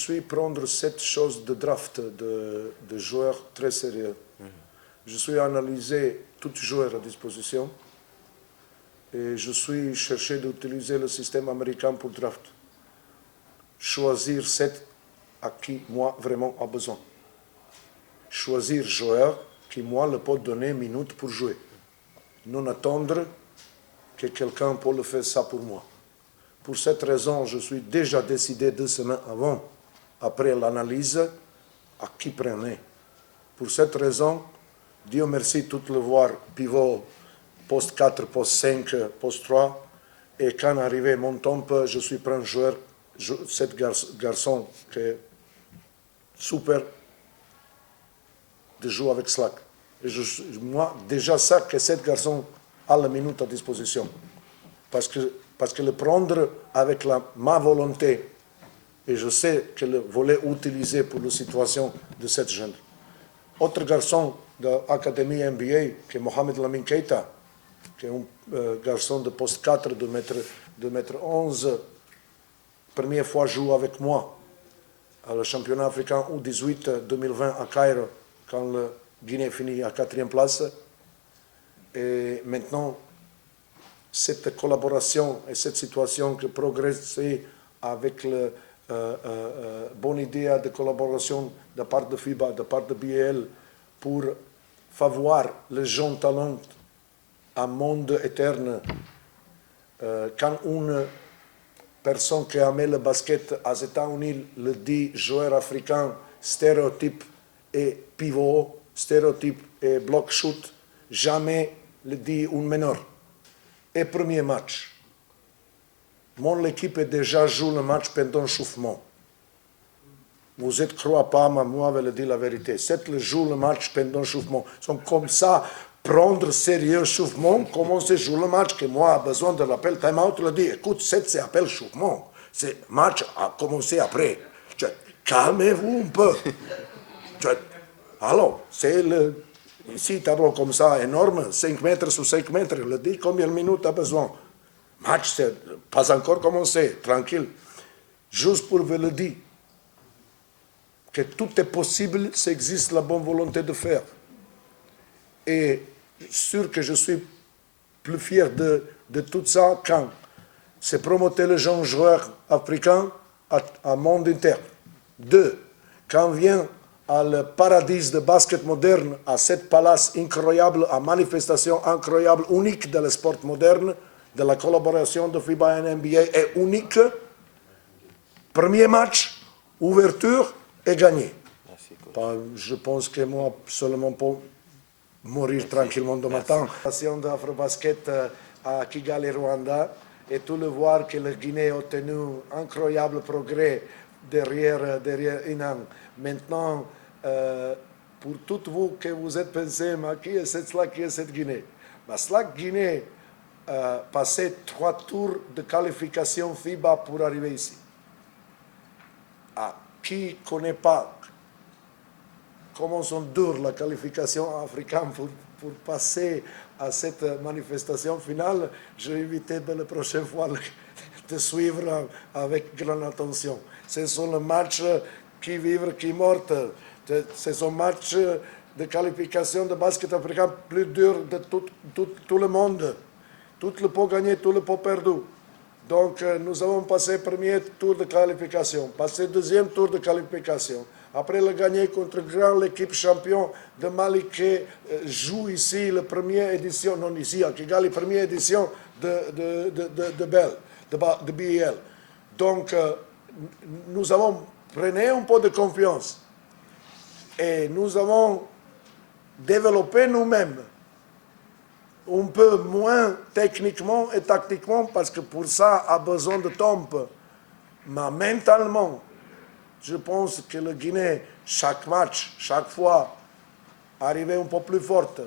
suis prendre cette chose de draft de joueurs très sérieux. Je suis analysé tout joueur à disposition et je suis cherché d'utiliser le système américain pour draft. Choisir 7 à qui moi vraiment a besoin. Choisir joueur qui moi le peut donner minutes pour jouer. Non attendre que quelqu'un peut le faire ça pour moi. Pour cette raison, je suis déjà décidé 2 semaines avant, après l'analyse, à qui prenait. Pour cette raison, Dieu merci, tout le voir, pivot, poste 4, poste 5, poste 3, et quand arrivé mon temps, je suis pris un joueur, cet garçon qui est super de jouer avec Slack. Et moi, déjà ça, que cet garçon a la minute à disposition. Parce que le prendre avec ma volonté, et je sais que le volet utilisé pour la situation de cette jeune. Autre garçon de l'Académie NBA, qui est Mohamed Lamine Keita, qui est un garçon de poste 4 de mètre 11, première fois joue avec moi à le championnat africain U18 2020 à Caire, quand le Guinée finit à 4e place. Et maintenant, cette collaboration et cette situation qui progresse avec la bonne idée de collaboration de part de FIBA, de part de BAL, pour favoriser les jeunes talents à monde éterne. Quand une personne qui a mis le basket aux États-Unis le dit joueur africain, stéréotype et pivot, stéréotype et block shoot, jamais le dit un meneur. Et premier match. Mon équipe a déjà joué le match pendant l'échauffement. Vous êtes croyez pas, mais moi, je vais dire la vérité. C'est le jour le match pendant l'échauffement. C'est comme ça, prendre sérieux l'échauffement, commencer à jouer le match, que moi, j'ai besoin de l'appel time-out, le dit, écoute, c'est appel l'échauffement. Ce match a commencé après. Calmez-vous un peu. Alors, c'est le... Ici, tableau comme ça, énorme, 5 mètres sur 5 mètres, le dit combien de minutes a besoin. Match, c'est pas encore commencé, tranquille. Juste pour vous le dire, que tout est possible, ça existe la bonne volonté de faire. Et sûr que je suis plus fier de tout ça quand c'est promoter les jeunes joueurs africains à monde interne. 2. Quand vient à le paradis de basket moderne, à cette palace incroyable, à manifestation incroyable, unique de le sport moderne, de la collaboration de FIBA et NBA est unique. Premier match, ouverture et gagné. Je pense que moi, seulement pour mourir tranquillement de matin. La passion d'Afrobasket à Kigali, Rwanda, et tout le voir que la Guinée a obtenu un incroyable progrès derrière Inan. Maintenant, pour toutes vous que vous êtes pensé, mais qui est cette Slack, qui est cette Guinée? La Slack Guinée a passé 3 tours de qualification FIBA pour arriver ici. Qui ne connaît pas comment sont dures la qualification africaine pour passer à cette manifestation finale, je vais inviter de la prochaine fois de suivre avec grande attention. Ce sont les matchs qui vivent, qui meurent. Ce sont les matchs de qualification de basket africain plus durs de tout le monde. Tout le pot gagné, tout le pot perdu. Donc, nous avons passé le premier tour de qualification, passé le deuxième tour de qualification. Après le gagner contre l'équipe champion de Mali qui joue ici la première édition, non ici à Kigali, la première édition de BAL. Donc, nous avons pris un peu de confiance et nous avons développé nous-mêmes un peu moins techniquement et tactiquement parce que pour ça, a besoin de temps. Mais mentalement, je pense que le Guinée, chaque match, chaque fois, arrivait un peu plus forte.